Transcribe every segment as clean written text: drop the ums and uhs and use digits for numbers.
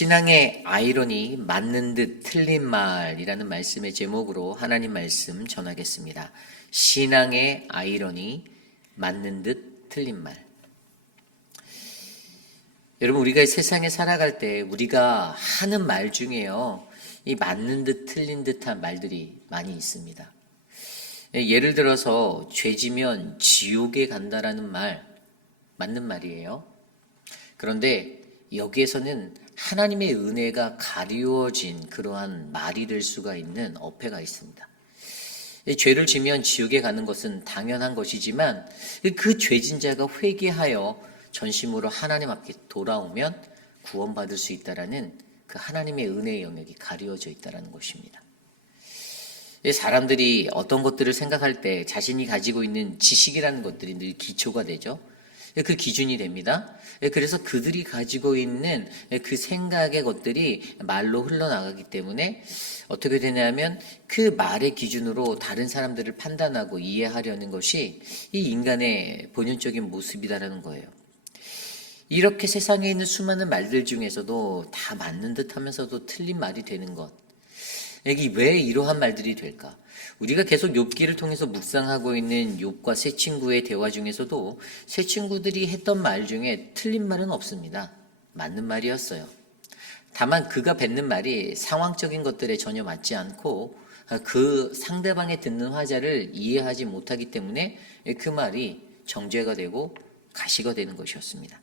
신앙의 아이러니 맞는 듯 틀린 말이라는 말씀의 제목으로 하나님 말씀 전하겠습니다. 신앙의 아이러니 맞는 듯 틀린 말. 여러분, 우리가 세상에 살아갈 때 우리가 하는 말 중에요, 이 맞는 듯 틀린 듯한 말들이 많이 있습니다. 예를 들어서 죄지면 지옥에 간다라는 말, 맞는 말이에요. 그런데 여기에서는 하나님의 은혜가 가리워진 그러한 말이 될 수가 있는 어폐가 있습니다. 죄를 지면 지옥에 가는 것은 당연한 것이지만 그 죄진 자가 회개하여 전심으로 하나님 앞에 돌아오면 구원받을 수 있다라는 그 하나님의 은혜의 영역이 가리워져 있다는 것입니다. 사람들이 어떤 것들을 생각할 때 자신이 가지고 있는 지식이라는 것들이 늘 기초가 되죠. 그 기준이 됩니다. 그래서 그들이 가지고 있는 그 생각의 것들이 말로 흘러나가기 때문에 어떻게 되냐면 그 말의 기준으로 다른 사람들을 판단하고 이해하려는 것이 이 인간의 본연적인 모습이다라는 거예요. 이렇게 세상에 있는 수많은 말들 중에서도 다 맞는 듯 하면서도 틀린 말이 되는 것. 여기 왜 이러한 말들이 될까? 우리가 계속 욥기를 통해서 묵상하고 있는 욥과 세 친구의 대화 중에서도 세 친구들이 했던 말 중에 틀린 말은 없습니다. 맞는 말이었어요. 다만 그가 뱉는 말이 상황적인 것들에 전혀 맞지 않고 그 상대방의 듣는 화자를 이해하지 못하기 때문에 그 말이 정죄가 되고 가시가 되는 것이었습니다.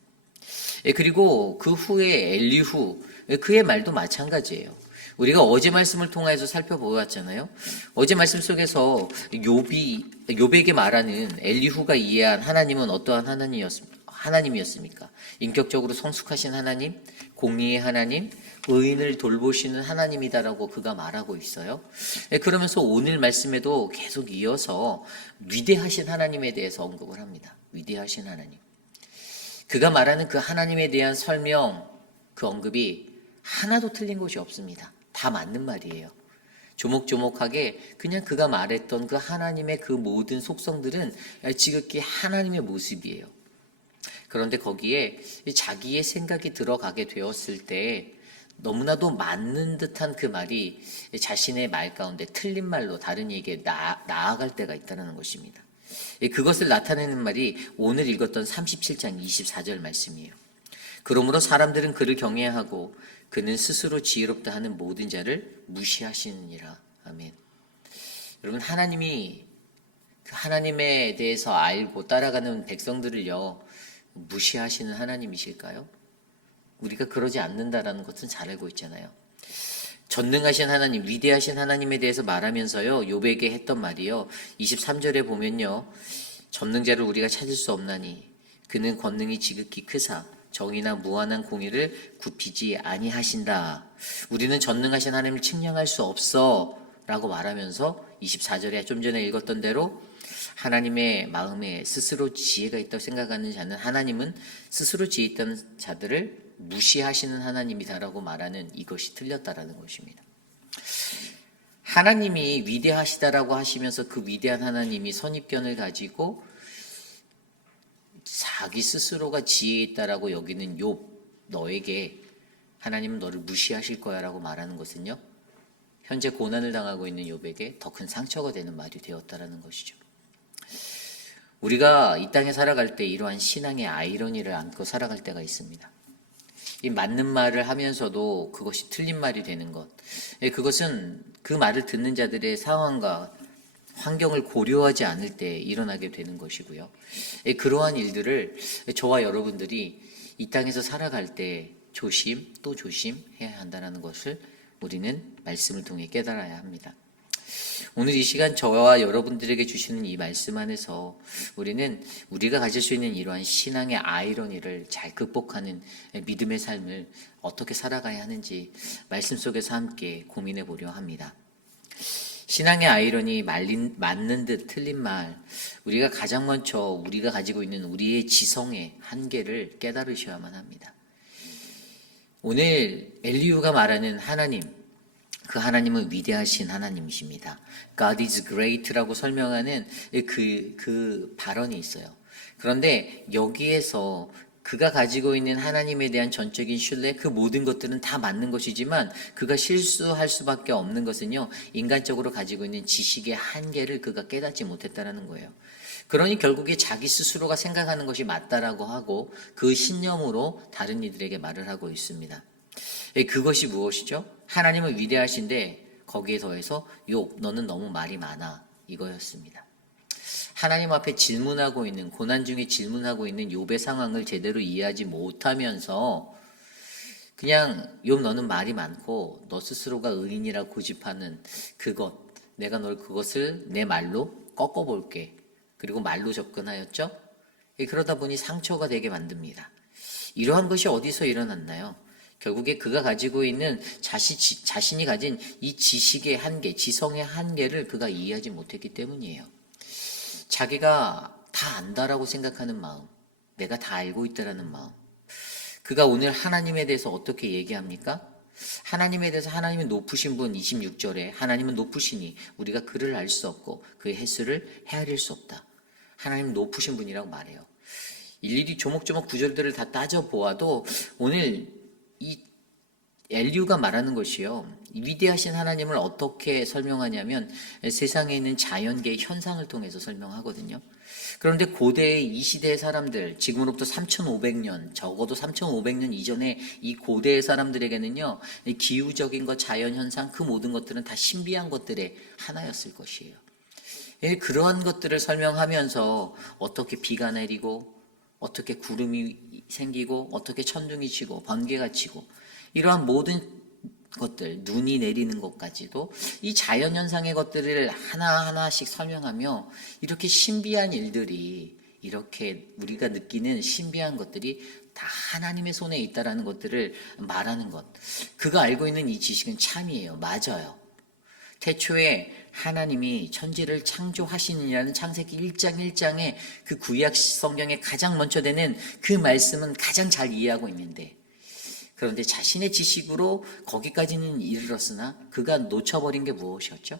그리고 그 후에 엘리후, 그의 말도 마찬가지예요. 우리가 어제 말씀을 통해서 살펴보았잖아요. 어제 말씀 속에서 욥에게 말하는 엘리후가 이해한 하나님은 어떠한 하나님이었습니까? 인격적으로 성숙하신 하나님, 공의의 하나님, 의인을 돌보시는 하나님이다라고 그가 말하고 있어요. 그러면서 오늘 말씀에도 계속 이어서 위대하신 하나님에 대해서 언급을 합니다. 위대하신 하나님. 그가 말하는 그 하나님에 대한 설명, 그 언급이 하나도 틀린 것이 없습니다. 다 맞는 말이에요. 조목조목하게 그냥 그가 말했던 그 하나님의 그 모든 속성들은 지극히 하나님의 모습이에요. 그런데 거기에 자기의 생각이 들어가게 되었을 때 너무나도 맞는 듯한 그 말이 자신의 말 가운데 틀린 말로 다른 이에게 나아갈 때가 있다는 것입니다. 그것을 나타내는 말이 오늘 읽었던 37장 24절 말씀이에요. 그러므로 사람들은 그를 경외하고 그는 스스로 지혜롭다 하는 모든 자를 무시하시느니라. 아멘. 여러분, 하나님이 그 하나님에 대해서 알고 따라가는 백성들을요, 무시하시는 하나님이실까요? 우리가 그러지 않는다라는 것은 잘 알고 있잖아요. 전능하신 하나님, 위대하신 하나님에 대해서 말하면서요, 욥에게 했던 말이요, 23절에 보면요, 전능자를 우리가 찾을 수 없나니 그는 권능이 지극히 크사 정의나 무한한 공의를 굽히지 아니하신다. 우리는 전능하신 하나님을 측량할 수 없어 라고 말하면서 24절에 좀 전에 읽었던 대로 하나님의 마음에 스스로 지혜가 있다고 생각하는 자는 하나님은 스스로 지혜 있다는 자들을 무시하시는 하나님이다라고 말하는 이것이 틀렸다라는 것입니다. 하나님이 위대하시다라고 하시면서 그 위대한 하나님이 선입견을 가지고 자기 스스로가 지혜 있다라고 여기는 욥, 너에게 하나님은 너를 무시하실 거야 라고 말하는 것은요, 현재 고난을 당하고 있는 욥에게 더 큰 상처가 되는 말이 되었다라는 것이죠. 우리가 이 땅에 살아갈 때 이러한 신앙의 아이러니를 안고 살아갈 때가 있습니다. 이 맞는 말을 하면서도 그것이 틀린 말이 되는 것, 그것은 그 말을 듣는 자들의 상황과 환경을 고려하지 않을 때 일어나게 되는 것이고요. 그러한 일들을 저와 여러분들이 이 땅에서 살아갈 때 조심 또 조심해야 한다는 것을 우리는 말씀을 통해 깨달아야 합니다. 오늘 이 시간 저와 여러분들에게 주시는 이 말씀 안에서 우리는 우리가 가질 수 있는 이러한 신앙의 아이러니를 잘 극복하는 믿음의 삶을 어떻게 살아가야 하는지 말씀 속에서 함께 고민해 보려 합니다. 신앙의 아이러니, 맞는 듯 틀린 말, 우리가 가장 먼저 우리가 가지고 있는 우리의 지성의 한계를 깨달으셔야만 합니다. 오늘 엘리후가 말하는 하나님, 그 하나님은 위대하신 하나님이십니다. God is great라고 설명하는 그 발언이 있어요. 그런데 여기에서 그가 가지고 있는 하나님에 대한 전적인 신뢰, 그 모든 것들은 다 맞는 것이지만 그가 실수할 수밖에 없는 것은요, 인간적으로 가지고 있는 지식의 한계를 그가 깨닫지 못했다라는 거예요. 그러니 결국에 자기 스스로가 생각하는 것이 맞다라고 하고 그 신념으로 다른 이들에게 말을 하고 있습니다. 그것이 무엇이죠? 하나님은 위대하신데 거기에 더해서 욥, 너는 너무 말이 많아, 이거였습니다. 하나님 앞에 질문하고 있는, 고난 중에 질문하고 있는 욥의 상황을 제대로 이해하지 못하면서 그냥 욥, 너는 말이 많고 너 스스로가 의인이라고 고집하는 그것, 내가 널 그것을 내 말로 꺾어볼게, 그리고 말로 접근하였죠. 그러다 보니 상처가 되게 만듭니다. 이러한 것이 어디서 일어났나요? 결국에 그가 가지고 있는 자신이 가진 이 지식의 한계, 지성의 한계를 그가 이해하지 못했기 때문이에요. 자기가 다 안다라고 생각하는 마음, 내가 다 알고 있다라는 마음. 그가 오늘 하나님에 대해서 어떻게 얘기합니까? 하나님에 대해서, 하나님이 높으신 분, 26절에 하나님은 높으시니 우리가 그를 알 수 없고 그의 횟수를 헤아릴 수 없다. 하나님 높으신 분이라고 말해요. 일일이 조목조목 구절들을 다 따져보아도 오늘 이 엘리후가 말하는 것이요, 위대하신 하나님을 어떻게 설명하냐면 세상에 있는 자연계의 현상을 통해서 설명하거든요. 그런데 고대의 이 시대의 사람들, 지금으로부터 3,500년, 적어도 3,500년 이전에 이 고대의 사람들에게는요, 기후적인 것, 자연현상, 그 모든 것들은 다 신비한 것들의 하나였을 것이에요. 그러한 것들을 설명하면서 어떻게 비가 내리고 어떻게 구름이 생기고 어떻게 천둥이 치고 번개가 치고 이러한 모든 것들, 눈이 내리는 것까지도 이 자연현상의 것들을 하나하나씩 설명하며 이렇게 신비한 일들이, 이렇게 우리가 느끼는 신비한 것들이 다 하나님의 손에 있다라는 것들을 말하는 것. 그가 알고 있는 이 지식은 참이에요. 맞아요. 태초에 하나님이 천지를 창조하시느냐는 창세기 1장 1장에 그 구약 성경에 가장 먼저 되는 그 말씀은 가장 잘 이해하고 있는데, 그런데 자신의 지식으로 거기까지는 이르렀으나 그가 놓쳐버린 게 무엇이었죠?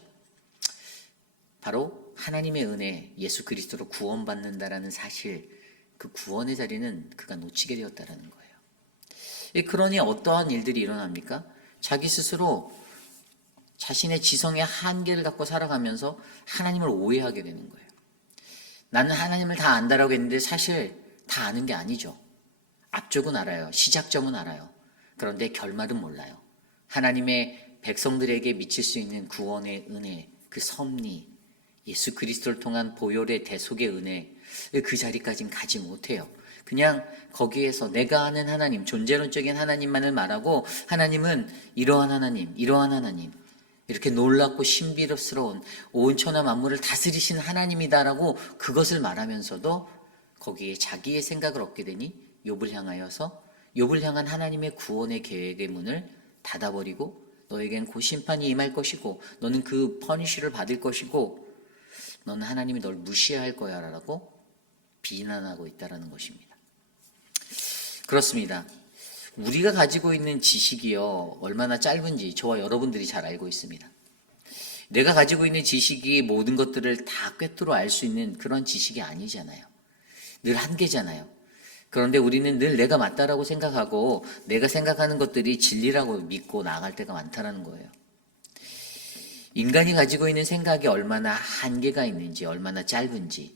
바로 하나님의 은혜, 예수 그리스도로 구원받는다라는 사실, 그 구원의 자리는 그가 놓치게 되었다라는 거예요. 그러니 어떠한 일들이 일어납니까? 자기 스스로 자신의 지성의 한계를 갖고 살아가면서 하나님을 오해하게 되는 거예요. 나는 하나님을 다 안다라고 했는데 사실 다 아는 게 아니죠. 앞쪽은 알아요. 시작점은 알아요. 그런데 결말은 몰라요. 하나님의 백성들에게 미칠 수 있는 구원의 은혜, 그 섭리, 예수 그리스도를 통한 보혈의 대속의 은혜, 그 자리까지는 가지 못해요. 그냥 거기에서 내가 아는 하나님, 존재론적인 하나님만을 말하고, 하나님은 이러한 하나님, 이러한 하나님, 이렇게 놀랍고 신비스러운 온 천하 만물을 다스리신 하나님이다라고 그것을 말하면서도 거기에 자기의 생각을 얻게 되니 욥을 향하여서, 욥을 향한 하나님의 구원의 계획의 문을 닫아버리고, 너에겐 곧 심판이 임할 것이고 너는 그 퍼니쉬를 받을 것이고 너는 하나님이 널 무시할 거야 라고 비난하고 있다는 것입니다. 그렇습니다. 우리가 가지고 있는 지식이요, 얼마나 짧은지 저와 여러분들이 잘 알고 있습니다. 내가 가지고 있는 지식이 모든 것들을 다 꿰뚫어 알 수 있는 그런 지식이 아니잖아요. 늘 한계잖아요. 그런데 우리는 늘 내가 맞다라고 생각하고 내가 생각하는 것들이 진리라고 믿고 나아갈 때가 많다는 거예요. 인간이 가지고 있는 생각이 얼마나 한계가 있는지, 얼마나 짧은지,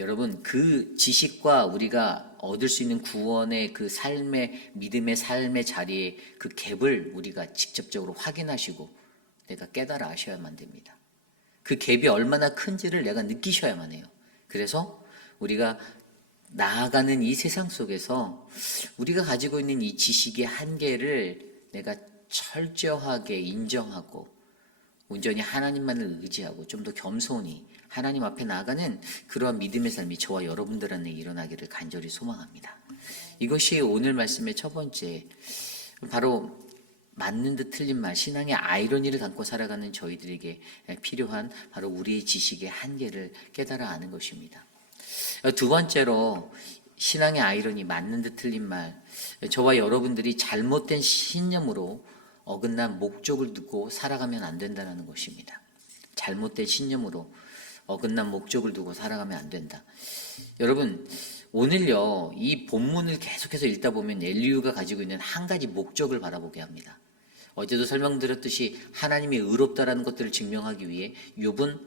여러분, 그 지식과 우리가 얻을 수 있는 구원의 그 삶의, 믿음의 삶의 자리에 그 갭을 우리가 직접적으로 확인하시고 내가 깨달아 아셔야만 됩니다. 그 갭이 얼마나 큰지를 내가 느끼셔야만 해요. 그래서 우리가 나아가는 이 세상 속에서 우리가 가지고 있는 이 지식의 한계를 내가 철저하게 인정하고 온전히 하나님만을 의지하고 좀 더 겸손히 하나님 앞에 나아가는 그러한 믿음의 삶이 저와 여러분들 안에 일어나기를 간절히 소망합니다. 이것이 오늘 말씀의 첫 번째, 바로 맞는 듯 틀린 말, 신앙의 아이러니를 담고 살아가는 저희들에게 필요한 바로 우리의 지식의 한계를 깨달아 아는 것입니다. 두 번째로 신앙의 아이러니, 맞는 듯 틀린 말, 저와 여러분들이 잘못된 신념으로 어긋난 목적을 두고 살아가면 안 된다는 것입니다. 잘못된 신념으로 어긋난 목적을 두고 살아가면 안 된다. 여러분, 오늘요, 이 본문을 계속해서 읽다 보면 엘리후가 가지고 있는 한 가지 목적을 바라보게 합니다. 어제도 설명드렸듯이 하나님이 의롭다라는 것들을 증명하기 위해 욥은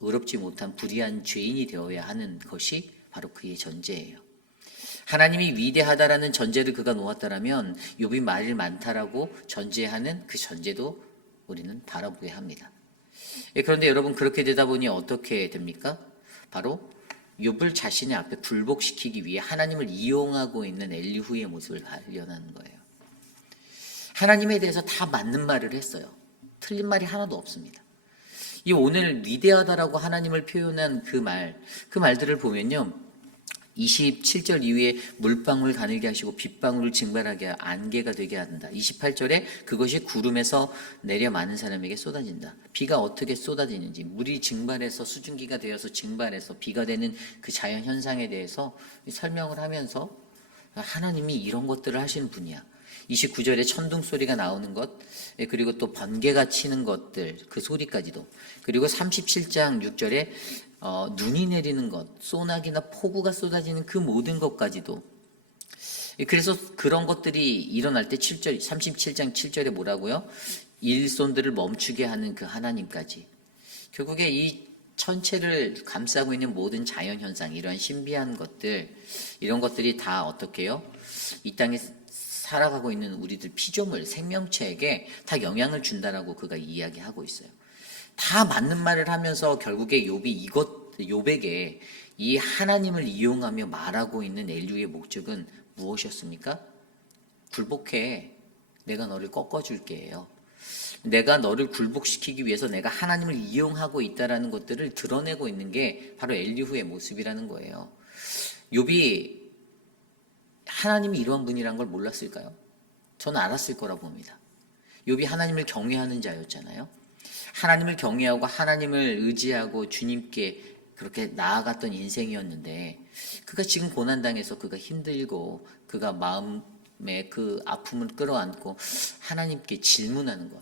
의롭지 못한 불의한 죄인이 되어야 하는 것이 바로 그의 전제예요. 하나님이 위대하다라는 전제를 그가 놓았다라면 욥이 말이 많다라고 전제하는 그 전제도 우리는 바라보게 합니다. 그런데 여러분, 그렇게 되다 보니 어떻게 됩니까? 바로 욥을 자신의 앞에 굴복시키기 위해 하나님을 이용하고 있는 엘리후의 모습을 발견하는 거예요. 하나님에 대해서 다 맞는 말을 했어요. 틀린 말이 하나도 없습니다. 이 오늘 위대하다라고 하나님을 표현한 그 말들을 보면요, 27절 이후에 물방울 가늘게 하시고 빗방울을 증발하게 안개가 되게 한다. 28절에 그것이 구름에서 내려 많은 사람에게 쏟아진다. 비가 어떻게 쏟아지는지, 물이 증발해서 수증기가 되어서 증발해서 비가 되는 그 자연 현상에 대해서 설명을 하면서 하나님이 이런 것들을 하시는 분이야. 29절에 천둥 소리가 나오는 것, 그리고 또 번개가 치는 것들, 그 소리까지도. 그리고 37장 6절에 눈이 내리는 것, 소나기나 폭우가 쏟아지는 그 모든 것까지도. 그래서 그런 것들이 일어날 때 37장 7절에 뭐라고요? 일손들을 멈추게 하는 그 하나님까지. 결국에 이 천체를 감싸고 있는 모든 자연현상, 이러한 신비한 것들, 이런 것들이 다 어떻게 해요? 이 땅에 살아가고 있는 우리들 피조물, 생명체에게 다 영향을 준다라고 그가 이야기하고 있어요. 다 맞는 말을 하면서 결국에 욥에게 이 하나님을 이용하며 말하고 있는 엘리후의 목적은 무엇이었습니까? 굴복해. 내가 너를 꺾어줄게요. 내가 너를 굴복시키기 위해서 내가 하나님을 이용하고 있다라는 것들을 드러내고 있는 게 바로 엘리후의 모습이라는 거예요. 욥이 하나님이 이러한 분이란 걸 몰랐을까요? 저는 알았을 거라고 봅니다. 욥이 하나님을 경외하는 자였잖아요. 하나님을 경외하고 하나님을 의지하고 주님께 그렇게 나아갔던 인생이었는데, 그가 지금 고난당해서 그가 힘들고 그가 마음에 그 아픔을 끌어안고 하나님께 질문하는 것.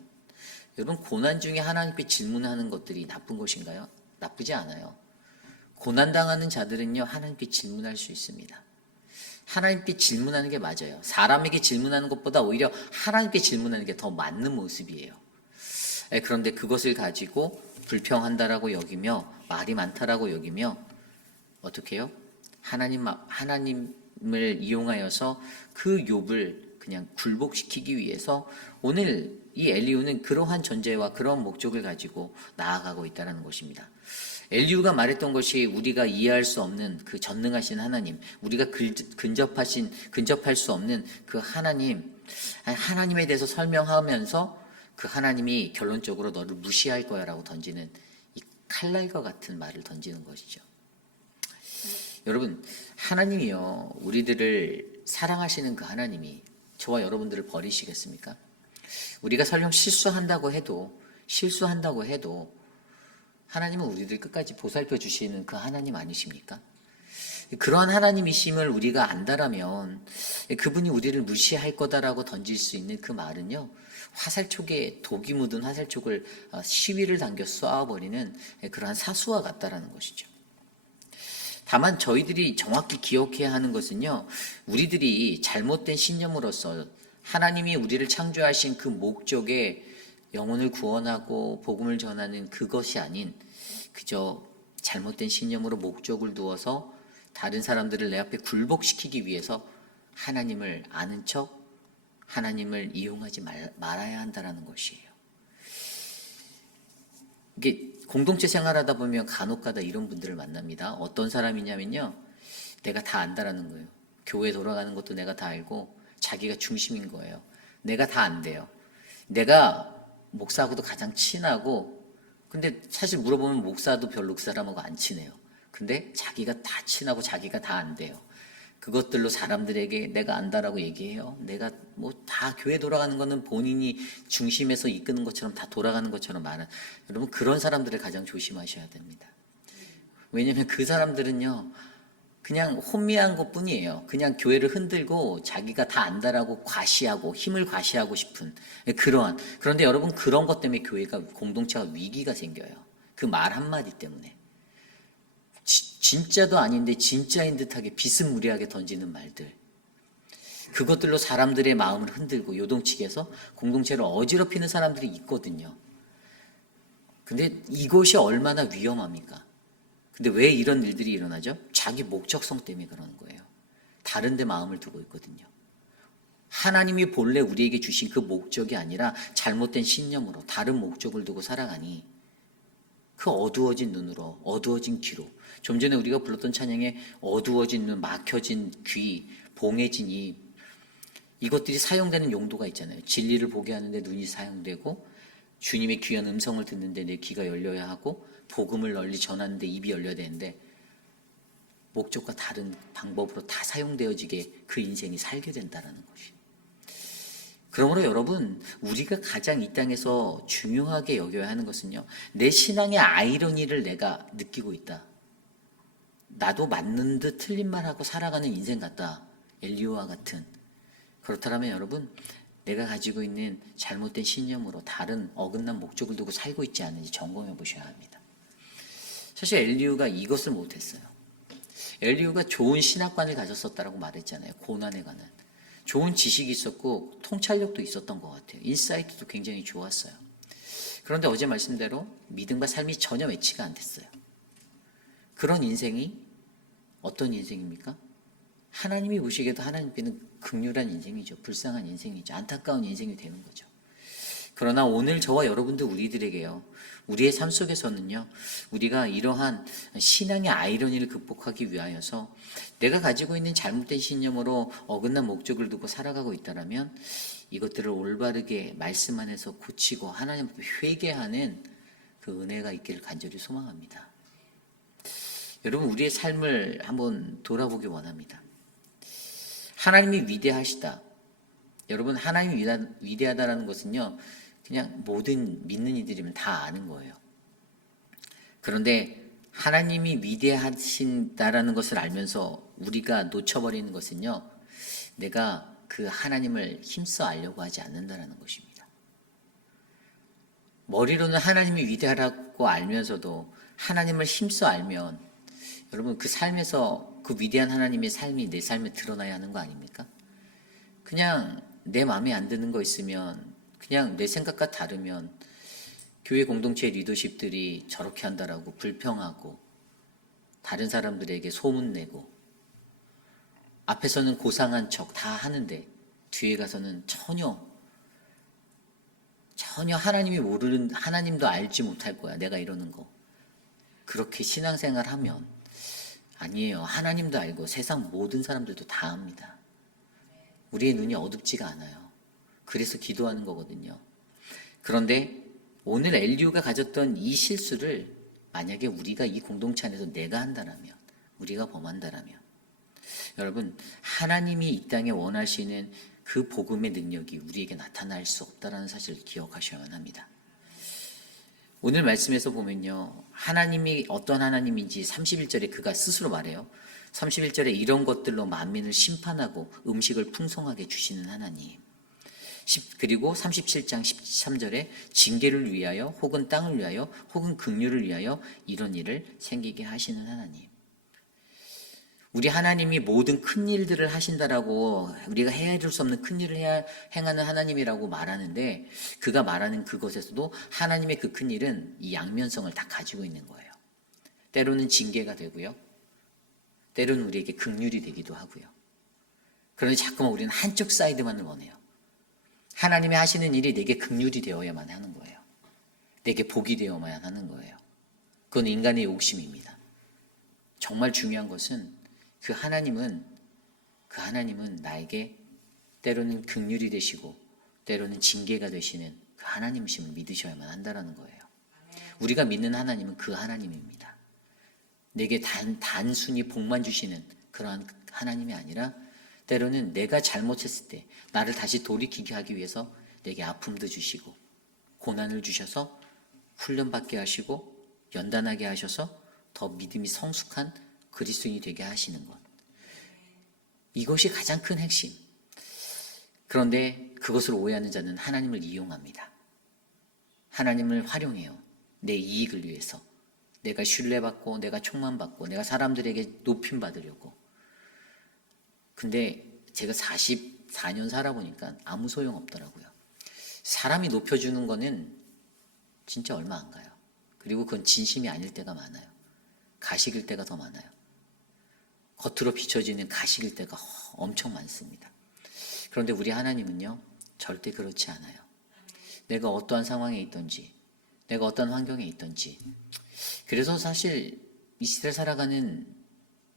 여러분, 고난 중에 하나님께 질문하는 것들이 나쁜 것인가요? 나쁘지 않아요. 고난당하는 자들은요, 하나님께 질문할 수 있습니다. 하나님께 질문하는 게 맞아요. 사람에게 질문하는 것보다 오히려 하나님께 질문하는 게 더 맞는 모습이에요. 그런데 그것을 가지고 불평한다라고 여기며 말이 많다라고 여기며 어떻게 해요? 하나님을 이용하여서 그 욥을 그냥 굴복시키기 위해서 오늘 이 엘리후는 그러한 전제와 그런 목적을 가지고 나아가고 있다는 것입니다. 엘리후가 말했던 것이 우리가 이해할 수 없는 그 전능하신 하나님, 우리가 근접할 수 없는 그 하나님에 대해서 설명하면서 그 하나님이 결론적으로 너를 무시할 거야 라고 던지는 이 칼날과 같은 말을 던지는 것이죠. 여러분, 하나님이요, 우리들을 사랑하시는 그 하나님이 저와 여러분들을 버리시겠습니까? 우리가 설령 실수한다고 해도 하나님은 우리들 끝까지 보살펴 주시는 그 하나님 아니십니까? 그러한 하나님이심을 우리가 안다라면 그분이 우리를 무시할 거다라고 던질 수 있는 그 말은요, 화살촉에 독이 묻은 화살촉을 시위를 당겨 쏘아버리는 그러한 사수와 같다라는 것이죠. 다만 저희들이 정확히 기억해야 하는 것은요, 우리들이 잘못된 신념으로서 하나님이 우리를 창조하신 그 목적에 영혼을 구원하고 복음을 전하는 그것이 아닌 그저 잘못된 신념으로 목적을 두어서 다른 사람들을 내 앞에 굴복시키기 위해서 하나님을 아는 척 하나님을 이용하지 말아야 한다는 것이에요. 이게 공동체 생활하다 보면 간혹가다 이런 분들을 만납니다. 어떤 사람이냐면요, 내가 다 안다라는 거예요. 교회 돌아가는 것도 내가 다 알고 자기가 중심인 거예요. 내가 다 안돼요. 내가 목사하고도 가장 친하고, 근데 사실 물어보면 목사도 별로 그 사람하고 안 친해요. 근데 자기가 다 친하고 자기가 다 안돼요. 그것들로 사람들에게 내가 안다라고 얘기해요. 내가 뭐 다 교회 돌아가는 거는 본인이 중심에서 이끄는 것처럼 다 돌아가는 것처럼 말은, 여러분 그런 사람들을 가장 조심하셔야 됩니다. 왜냐하면 그 사람들은요, 그냥 혼미한 것뿐이에요. 그냥 교회를 흔들고 자기가 다 안다라고 과시하고 힘을 과시하고 싶은 그런데 여러분, 그런 것 때문에 교회가 공동체가 위기가 생겨요. 그 말 한마디 때문에. 진짜도 아닌데 진짜인 듯하게 비스무리하게 던지는 말들. 그것들로 사람들의 마음을 흔들고 요동치게 해서 공동체를 어지럽히는 사람들이 있거든요. 근데 이것이 얼마나 위험합니까? 근데 왜 이런 일들이 일어나죠? 자기 목적성 때문에 그러는 거예요. 다른 데 마음을 두고 있거든요. 하나님이 본래 우리에게 주신 그 목적이 아니라 잘못된 신념으로 다른 목적을 두고 살아가니 그 어두워진 눈으로, 어두워진 귀로, 좀 전에 우리가 불렀던 찬양에 어두워진 눈, 막혀진 귀, 봉해진 입, 이것들이 사용되는 용도가 있잖아요. 진리를 보게 하는데 눈이 사용되고, 주님의 귀한 음성을 듣는데 내 귀가 열려야 하고, 복음을 널리 전하는데 입이 열려야 되는데, 목적과 다른 방법으로 다 사용되어지게 그 인생이 살게 된다는 것이. 그러므로 여러분, 우리가 가장 이 땅에서 중요하게 여겨야 하는 것은요, 내 신앙의 아이러니를 내가 느끼고 있다. 나도 맞는 듯 틀린 말하고 살아가는 인생 같다. 엘리야와 같은. 그렇다면 여러분, 내가 가지고 있는 잘못된 신념으로 다른 어긋난 목적을 두고 살고 있지 않은지 점검해 보셔야 합니다. 사실 엘리야가 이것을 못했어요. 엘리야가 좋은 신학관을 가졌었다라고 말했잖아요. 고난에 관한. 좋은 지식이 있었고 통찰력도 있었던 것 같아요. 인사이트도 굉장히 좋았어요. 그런데 어제 말씀대로 믿음과 삶이 전혀 매치가 안 됐어요. 그런 인생이 어떤 인생입니까? 하나님이 보시기에도 하나님께는 극률한 인생이죠. 불쌍한 인생이죠. 안타까운 인생이 되는 거죠. 그러나 오늘 저와 여러분들 우리들에게요. 우리의 삶 속에서는요. 우리가 이러한 신앙의 아이러니를 극복하기 위하여서 내가 가지고 있는 잘못된 신념으로 어긋난 목적을 두고 살아가고 있다면 이것들을 올바르게 말씀 안에서 고치고 하나님 앞에 회개하는 그 은혜가 있기를 간절히 소망합니다. 여러분 우리의 삶을 한번 돌아보기 원합니다. 하나님이 위대하시다. 여러분 하나님이 위대하다라는 것은요. 그냥 모든 믿는 이들이면 다 아는 거예요. 그런데 하나님이 위대하신다라는 것을 알면서 우리가 놓쳐버리는 것은요. 내가 그 하나님을 힘써 알려고 하지 않는다라는 것입니다. 머리로는 하나님이 위대하다고 알면서도 하나님을 힘써 알면 여러분 그 삶에서 그 위대한 하나님의 삶이 내 삶에 드러나야 하는 거 아닙니까? 그냥 내 마음에 안 드는 거 있으면 그냥 내 생각과 다르면 교회 공동체 리더십들이 저렇게 한다라고 불평하고 다른 사람들에게 소문내고 앞에서는 고상한 척 다 하는데 뒤에 가서는 전혀 하나님이 모르는 하나님도 알지 못할 거야. 내가 이러는 거. 그렇게 신앙생활 하면 아니에요. 하나님도 알고 세상 모든 사람들도 다 압니다. 우리의 눈이 어둡지가 않아요. 그래서 기도하는 거거든요. 그런데 오늘 엘리야가 가졌던 이 실수를 만약에 우리가 이 공동체 안에서 내가 한다라면, 우리가 범한다라면 여러분 하나님이 이 땅에 원하시는 그 복음의 능력이 우리에게 나타날 수 없다는 사실을 기억하셔야만 합니다. 오늘 말씀에서 보면요. 하나님이 어떤 하나님인지 31절에 그가 스스로 말해요. 31절에 이런 것들로 만민을 심판하고 음식을 풍성하게 주시는 하나님. 그리고 37장 13절에 징계를 위하여 혹은 땅을 위하여 혹은 긍휼을 위하여 이런 일을 생기게 하시는 하나님. 우리 하나님이 모든 큰 일들을 하신다라고 우리가 헤아릴 수 없는 큰 일을 행하는 하나님이라고 말하는데 그가 말하는 그것에서도 하나님의 그 큰 일은 이 양면성을 다 가지고 있는 거예요. 때로는 징계가 되고요. 때로는 우리에게 긍휼이 되기도 하고요. 그런데 자꾸만 우리는 한쪽 사이드만을 원해요. 하나님이 하시는 일이 내게 긍휼이 되어야만 하는 거예요. 내게 복이 되어야만 하는 거예요. 그건 인간의 욕심입니다. 정말 중요한 것은 그 하나님은 나에게 때로는 긍휼이 되시고 때로는 징계가 되시는 그 하나님이심을 믿으셔야만 한다는 거예요. 우리가 믿는 하나님은 그 하나님입니다. 내게 단순히 복만 주시는 그러한 하나님이 아니라 때로는 내가 잘못했을 때 나를 다시 돌이키게 하기 위해서 내게 아픔도 주시고 고난을 주셔서 훈련받게 하시고 연단하게 하셔서 더 믿음이 성숙한 그리스도인이 되게 하시는 것. 이것이 가장 큰 핵심. 그런데 그것을 오해하는 자는 하나님을 이용합니다. 하나님을 활용해요. 내 이익을 위해서. 내가 신뢰받고 내가 총망받고 내가 사람들에게 높임 받으려고. 근데 제가 44년 살아보니까 아무 소용 없더라고요. 사람이 높여주는 거는 진짜 얼마 안 가요. 그리고 그건 진심이 아닐 때가 많아요. 가식일 때가 더 많아요. 겉으로 비춰지는 가식일 때가 엄청 많습니다. 그런데 우리 하나님은요, 절대 그렇지 않아요. 내가 어떠한 상황에 있든지, 내가 어떤 환경에 있든지. 그래서 사실 이 시대를 살아가는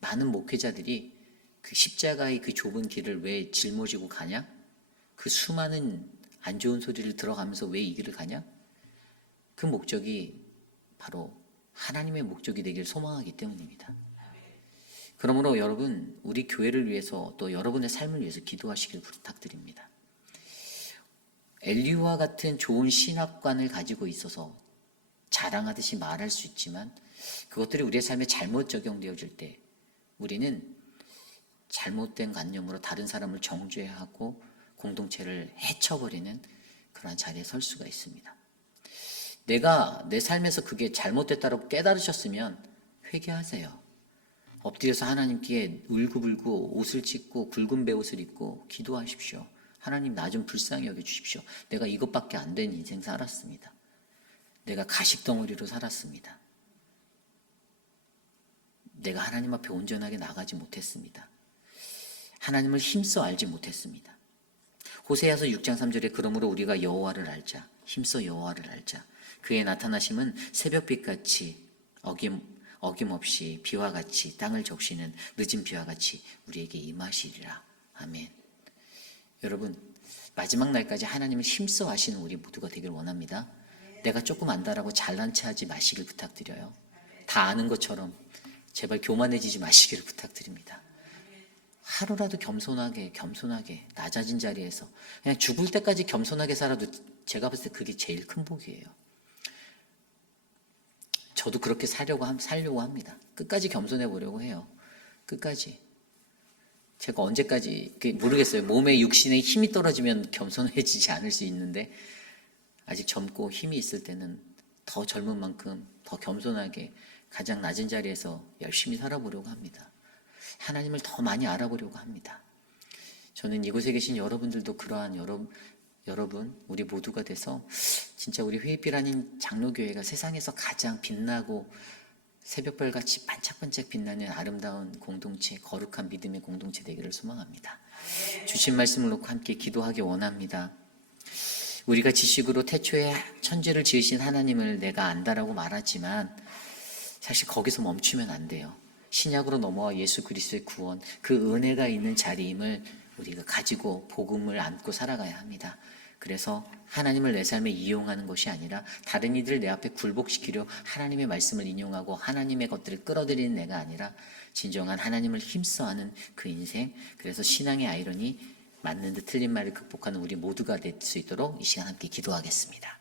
많은 목회자들이 그 십자가의 그 좁은 길을 왜 짊어지고 가냐? 그 수많은 안 좋은 소리를 들어가면서 왜 이 길을 가냐? 그 목적이 바로 하나님의 목적이 되길 소망하기 때문입니다. 그러므로 여러분, 우리 교회를 위해서 또 여러분의 삶을 위해서 기도하시길 부탁드립니다. 엘리후와 같은 좋은 신학관을 가지고 있어서 자랑하듯이 말할 수 있지만 그것들이 우리의 삶에 잘못 적용되어질 때 우리는 잘못된 관념으로 다른 사람을 정죄하고 공동체를 해쳐버리는 그러한 자리에 설 수가 있습니다. 내가 내 삶에서 그게 잘못됐다고 깨달으셨으면 회개하세요. 엎드려서 하나님께 울고불고 옷을 찢고 굵은 베옷을 입고 기도하십시오. 하나님, 나 좀 불쌍히 여겨주십시오. 내가 이것밖에 안 된 인생 살았습니다. 내가 가식덩어리로 살았습니다. 내가 하나님 앞에 온전하게 나가지 못했습니다. 하나님을 힘써 알지 못했습니다. 호세아서 6장 3절에 그러므로 우리가 여호와를 알자. 힘써 여호와를 알자. 그의 나타나심은 새벽빛같이 어김없이 비와 같이 땅을 적시는 늦은 비와 같이 우리에게 임하시리라. 아멘. 여러분, 마지막 날까지 하나님을 힘써 아시는 우리 모두가 되길 원합니다. 내가 조금 안다라고 잘난 체하지 마시길 부탁드려요. 다 아는 것처럼 제발 교만해지지 마시기를 부탁드립니다. 하루라도 겸손하게 낮아진 자리에서 그냥 죽을 때까지 겸손하게 살아도 제가 봤을 때 그게 제일 큰 복이에요. 저도 그렇게 살려고 합니다. 끝까지 겸손해 보려고 해요. 끝까지. 제가 언제까지 모르겠어요. 몸에 육신에 힘이 떨어지면 겸손해지지 않을 수 있는데 아직 젊고 힘이 있을 때는 더 젊은 만큼 더 겸손하게 가장 낮은 자리에서 열심히 살아보려고 합니다. 하나님을 더 많이 알아보려고 합니다. 저는 이곳에 계신 여러분들도 그러한 여러분, 우리 모두가 돼서 진짜 우리 회의빛 아닌 장로교회가 세상에서 가장 빛나고 새벽별같이 반짝반짝 빛나는 아름다운 공동체, 거룩한 믿음의 공동체 되기를 소망합니다. 주신 말씀을 놓고 함께 기도하기 원합니다. 우리가 지식으로 태초에 천지를 지으신 하나님을 내가 안다라고 말하지만 사실 거기서 멈추면 안 돼요. 신약으로 넘어와 예수 그리스도의 구원, 그 은혜가 있는 자리임을 우리가 가지고 복음을 안고 살아가야 합니다. 그래서 하나님을 내 삶에 이용하는 것이 아니라 다른 이들을 내 앞에 굴복시키려 하나님의 말씀을 인용하고 하나님의 것들을 끌어들이는 내가 아니라 진정한 하나님을 힘써하는 그 인생, 그래서 신앙의 아이러니, 맞는 듯 틀린 말을 극복하는 우리 모두가 될 수 있도록 이 시간 함께 기도하겠습니다.